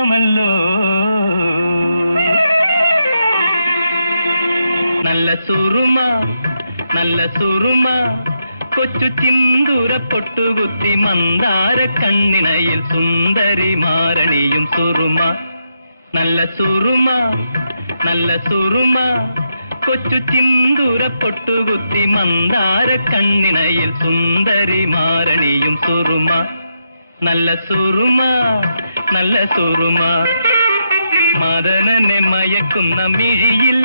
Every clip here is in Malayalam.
പ്രായമല്ലോ. നല്ല സുറുമ നല്ല സുറുമ കൊച്ചു ചിന്തൂര പൊട്ടുകുത്തി മന്ദാര കണ്ണിനയിൽ സുന്ദരി മാരണിയും സുറുമ. നല്ല സുറുമ നല്ല സുറുമ കൊച്ചു ചിന്തൂര പൊട്ടുകുത്തി മന്ദാര കണ്ണിനയിൽ സുന്ദരി മാരണിയും സുറുമ. നല്ല സുറുമ നല്ല സുറുമ മദനനെ മയക്കുന്ന മിഴിയിൽ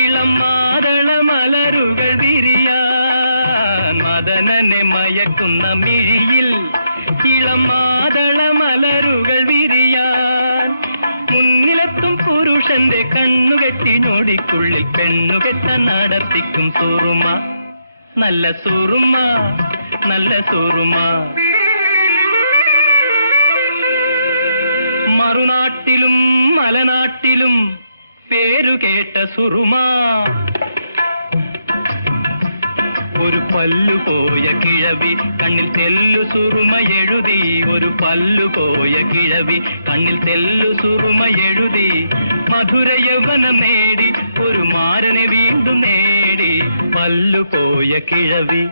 ഇളം മാതള മലരുകൾ വിരിയാൻ. മദനനെ മയക്കുന്ന മിഴിയിൽ ഇളം മാതള മലരുകൾ വിരിയാൻ. മുന്നിലെത്തും പുരുഷന്റെ കണ്ണുകെട്ടി ഞൊടിക്കുള്ളിൽ പെണ്ണുകെട്ട നടത്തിക്കും സുറുമ. നല്ല സുറുമ നല്ല സുറുമ മറുനാട്ടിലും മലനാട്ടിലും പേരുകേട്ട സുറുമ. ഒരു പല്ലുപോയ കിഴവി കണ്ണിൽ തെല്ലു സുറുമ എഴുതി. ഒരു പല്ലുപോയ കിഴവി കണ്ണിൽ തെല്ലു സുറുമ എഴുതി. മധുര യൗവനം നേടി ഒരു മാരനെ വീണ്ടും നേടി പല്ലുപോയ കിഴവി.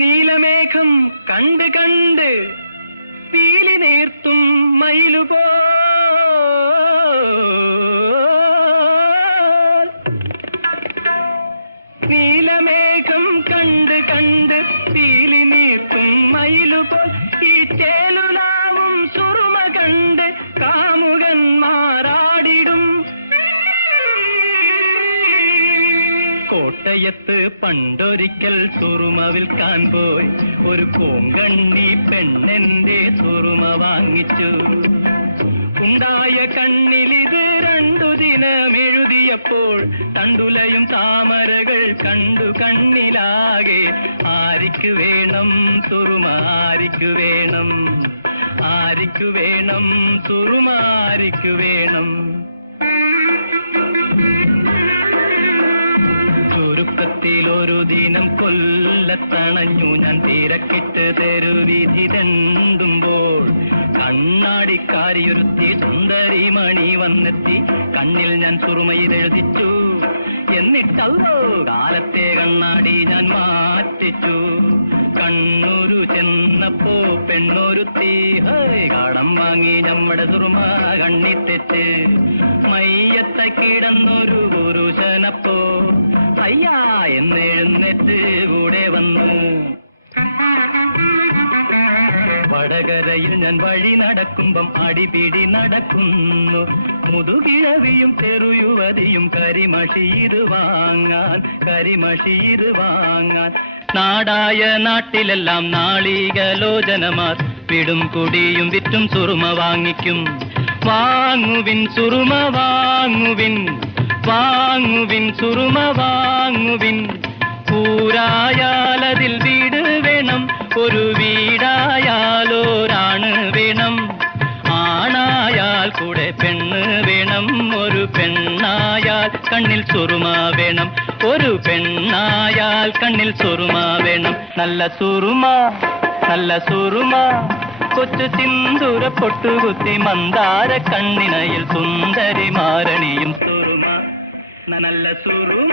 നീലമേഘം കണ്ട് കണ്ട് പീലി നേർത്തും മയിലുപോ. നീലമേഘം കണ്ട് കണ്ട് പീലി നീർത്തും മയിലുപോൽ ഈ ചേലുലാവും സുറുമ കണ്ട് കാമുകന്മാരാടിടും. കോട്ടയത്ത് പണ്ടൊരിക്കൽ സുറുമ വിൽക്കാൻ പോയി ഒരു കോങ്കണ്ണി പെണ്ണെന്റെ സുറുമ വാങ്ങിച്ചു. ഉണ്ടായ കണ്ണിലിത് 2 ദിനം എഴുതിയപ്പോൾ തണ്ടുലയും താമരകൾ കണ്ടു കണ്ണിലാകെ. ആരിക്കു വേണം സുറുമ ആരിക്കു വേണം ആരിക്കു വേണം സുറുമ ആരിക്കു വേണം. ചുരുക്കത്തിലൊരു ദിനം കൊല്ലത്തണഞ്ഞു ഞാൻ തിരക്കിട്ട് തെരുവീഥി തെണ്ടുമ്പോൾ കണ്ണാടിക്കാരിയൊരുത്തി സുന്ദരി മണി വന്നെത്തി. കണ്ണിൽ ഞാൻ സുറുമയിലെഴുതിച്ചു. എന്നിട്ടല്ലോ കാലത്തെ കണ്ണാടി ഞാൻ മാറ്റിച്ചു. കണ്ണൂരു ചെന്നപ്പോ പെണ്ണൊരുത്തി കടം വാങ്ങി നമ്മുടെ സുറുമ കണ്ണിത്തെച്ച്. മയ്യത്ത കിടന്നൊരു പുരുഷനപ്പോ അയ്യാ എന്നെഴുന്നേറ്റ് കൂടെ വന്ന്. വടകരയിൽ ഞാൻ വഴി നടക്കുമ്പം അടിപിടി നടക്കുന്നു. മുതുകിഴവിയും ചെറുയുവതിയും കരിമഷീര് വാങ്ങാൻ കരിമഷീര് വാങ്ങാൻ. നാടായ നാട്ടിലെല്ലാം നാളികലോചനമാർ വിടും കുടിയും വിറ്റും സുറുമ വാങ്ങിക്കും. വാങ്ങുവിൻ സുറുമ വാങ്ങുവിൻ വാങ്ങുവിൻ സുറുമ വാങ്ങുവിൻ. ഊരായാലതിൽ വീട് വേണം ഒരു വീടായാലോരാണ് വേണം. ആണായാൽ കൂടെ പെണ്ണ് വേണം ഒരു പെണ്ണായാൽ കണ്ണിൽ സുറുമ വേണം ഒരു പെണ്ണായാൽ കണ്ണിൽ സുറുമ വേണം. നല്ല സുറുമ നല്ല സുറുമ കൊച്ചു സിന്ദൂര പൊട്ടുകുത്തി മന്ദാര കണ്ണിനയിൽ സുന്ദരി മാരണിയും സുറുമ. നല്ല സുറുമ